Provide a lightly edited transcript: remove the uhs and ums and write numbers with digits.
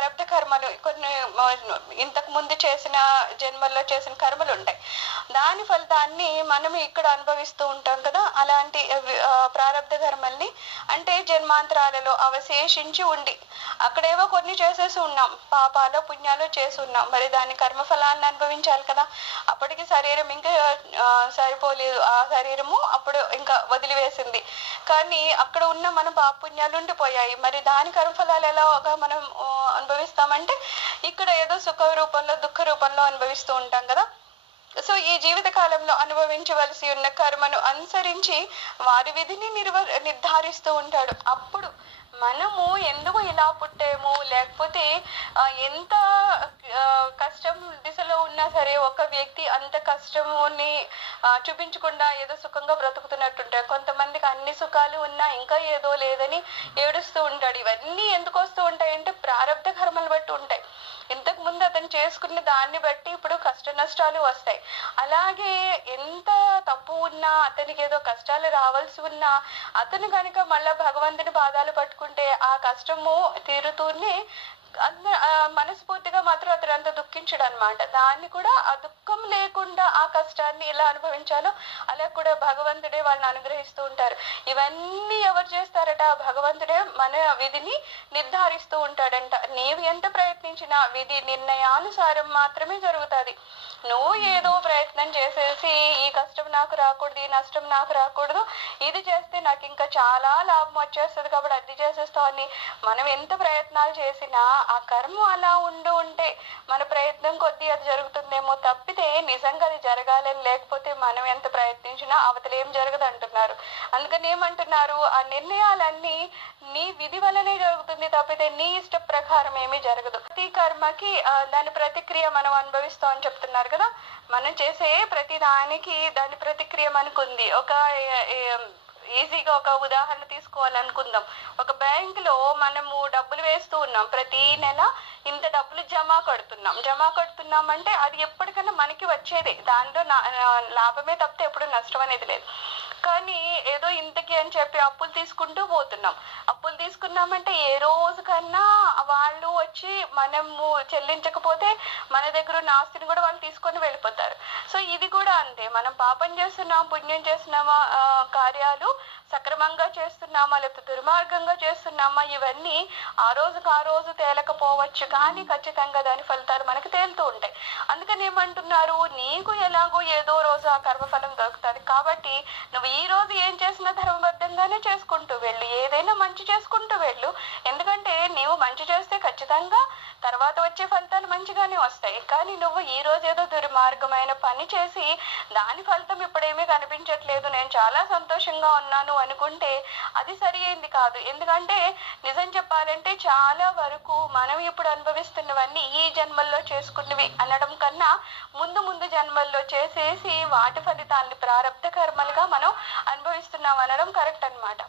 ప్రారబ్ధ కర్మలు కొన్ని ఇంతకు ముందు చేసిన జన్మల్లో చేసిన కర్మలు ఉంటాయి. దాని ఫలితాన్ని మనం ఇక్కడ అనుభవిస్తూ ఉంటాం కదా. అలాంటి ప్రారబ్ధ కర్మల్ని అంటే జన్మాంతరాలలో అవశేషించి ఉండి అక్కడేవో కొన్ని చేసేసి ఉన్నాం, పాపాలో పుణ్యాలు చేసి ఉన్నాం, మరి దాని కర్మఫలాన్ని అనుభవించాలి కదా. అప్పటికి శరీరం ఇంకా సరిపోలేదు, ఆ శరీరము అప్పుడు ఇంకా వదిలివేసింది. కానీ అక్కడ ఉన్న మన పాపుణ్యాలు ఉండిపోయాయి. మరి దాని కర్మఫలాలు ఎలాగా మనం అనుభవిస్తామంటే ఇక్కడ ఏదో సుఖ రూపంలో దుఃఖ రూపంలో అనుభవిస్తూ ఉంటాం కదా. సో ఈ జీవిత కాలంలో అనుభవించవలసి ఉన్న కర్మను అనుసరించి వారి విధిని నిర్ధారిస్తూ ఉంటాడు. అప్పుడు మనము ఎందుకు ఇలా పుట్టాము, లేకపోతే ఎంత కష్టం దిశలో ఉన్నా సరే ఒక వ్యక్తి అంత కష్టముని చూపించకుండా ఏదో సుఖంగా బ్రతుకుతున్నట్టుంటాడు. కొంతమందికి అన్ని సుఖాలు ఉన్నా ఇంకా ఏదో లేదని ఏడుస్తూ ఉంటాడు. ఇవన్నీ ఎందుకు వస్తూ ఉంటాయంటే ప్రారబ్ధ కర్మలు బట్టి ఉంటాయి. ఇంతకు ముందు అతను చేసుకున్న దాన్ని బట్టి ఇప్పుడు కష్ట నష్టాలు వస్తాయి. అలాగే ఎంత తప్పు ఉన్నా, అతనికి ఏదో కష్టాలు రావాల్సి ఉన్నా, అతను కనుక మళ్ళా భగవంతుని పాదాలు పట్టుకుంటే ఆ కష్టము తీరుతూనే మనస్ఫూర్తిగా మాత్రం అతను అంత దుఃఖించడు అనమాట. దాన్ని కూడా ఆ దుఃఖం లేకుండా ఆ కష్టాన్ని ఎలా అనుభవించాలో అలా కూడా భగవంతుడే వాళ్ళని అనుగ్రహిస్తూ ఉంటారు. ఇవన్నీ ఎవరు చేస్తారట? భగవంతుడే మన విధిని నిర్ధారిస్తూ ఉంటాడంట. నీవు ఎంత ప్రయత్నించినా విధి నిర్ణయానుసారం మాత్రమే జరుగుతుంది. నువ్వు ఏదో ప్రయత్నం చేసేసి ఈ కష్టం నాకు రాకూడదు, ఈ నష్టం నాకు రాకూడదు, ఇది చేస్తే నాకు ఇంకా చాలా లాభం వచ్చేస్తుంది కాబట్టి అది చేసేస్తామని మనం ఎంత ప్రయత్నాలు చేసినా ఆ కర్మ అలా ఉంటే మన ప్రయత్నం కొద్దీ అది జరుగుతుందేమో తప్పితే నిజంగా అది జరగాలని లేకపోతే మనం ఎంత ప్రయత్నించినా అవతల ఏం జరగదు అంటున్నారు. అందుకని ఏమంటున్నారు, ఆ నిర్ణయాలన్నీ నీ విధి వల్లనే జరుగుతుంది తప్పితే నీ ఇష్ట ప్రకారం ఏమీ జరగదు. ప్రతి కర్మకి దాని ప్రతిక్రియ మనం అనుభవిస్తాం అని చెప్తున్నారు కదా. మనం చేసే ప్రతి దానికి దాని ప్రతిక్రియ మనకుంది. ఒక ఈజీగా ఒక ఉదాహరణ తీసుకోవాలనుకుందాం. ఒక బ్యాంకులో మనము డబ్బులు వేస్తూ ఉన్నాం, ప్రతి నెల ఇంత డబ్బులు జమ కడుతున్నాం అంటే అది ఎప్పటికైనా మనకి వచ్చేది, దాంట్లో లాభమే తప్పితే ఎప్పుడు నష్టం అనేది లేదు. కానీ ఏదో ఇంతకి అని చెప్పి అప్పులు తీసుకున్నామంటే ఏ రోజు కన్నా వాళ్ళు వచ్చి మనము చెల్లించకపోతే మన దగ్గర ఉన్న ఆస్తిని కూడా వాళ్ళు తీసుకొని వెళ్ళిపోతారు. సో ఇది కూడా అంతే, మనం పాపం చేస్తున్నాం, పుణ్యం చేస్తున్నామా, కార్యాలు సక్రమంగా చేస్తున్నామా లేకపోతే దుర్మార్గంగా చేస్తున్నామా, ఇవన్నీ ఆ రోజు తేలకపోవచ్చు, కానీ ఖచ్చితంగా దాని ఫలితాలు మనకు తేలుతూ ఉంటాయి. అందుకని ఏమంటున్నారు, నీకు ఎలాగో ఏదో రోజు ఆ కర్మఫలం దొరుకుతుంది కాబట్టి నువ్వు ఈ రోజు ఏం చేసినా ధర్మబద్ధంగానే చేసుకుంటూ వెళ్ళు, ఏదైనా మంచి చేసుకుంటూ వెళ్ళు. ఎందుకంటే నీవు మంచి చేస్తే ఖచ్చితంగా తర్వాత వచ్చే ఫలితాలు మంచిగానే వస్తాయి. కానీ నువ్వు ఈ రోజు ఏదో దుర్మార్గమైన పని చేసి దాని ఫలితం ఇప్పుడేమీ కనిపించట్లేదు, నేను చాలా సంతోషంగా ఉన్నాను అనుకుంటే అది సరి అయింది కాదు. ఎందుకంటే నిజం చెప్పాలంటే చాలా వరకు మనం ఇప్పుడు అనుభవిస్తున్నవన్నీ ఈ జన్మల్లో చేసుకున్నవి అనడం కన్నా ముందు జన్మల్లో చేసేసి వాటి ఫలితాన్ని ప్రారబ్ధ కర్మలుగా మనం అనుభవిస్తున్నాం అనడం కరెక్ట్ అన్నమాట.